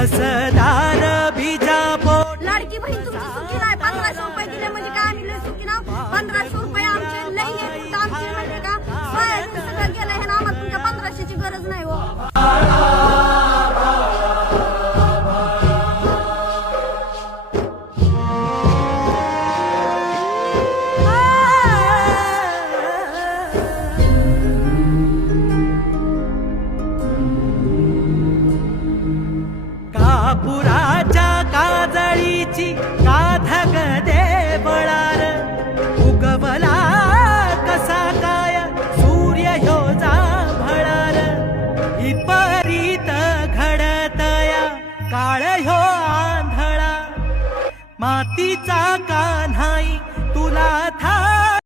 हसणार बीजापो लाडकी बहीण तुमची सुखी राय पंधराशे रुपये दिले महापुराच्या काजळीची काधग देवळार. उगवला कसा काय? सूर्य ह्यो जाभळार. विपरीत घडतया. काळ ह्यो आंधळा. मातीचा का नाही?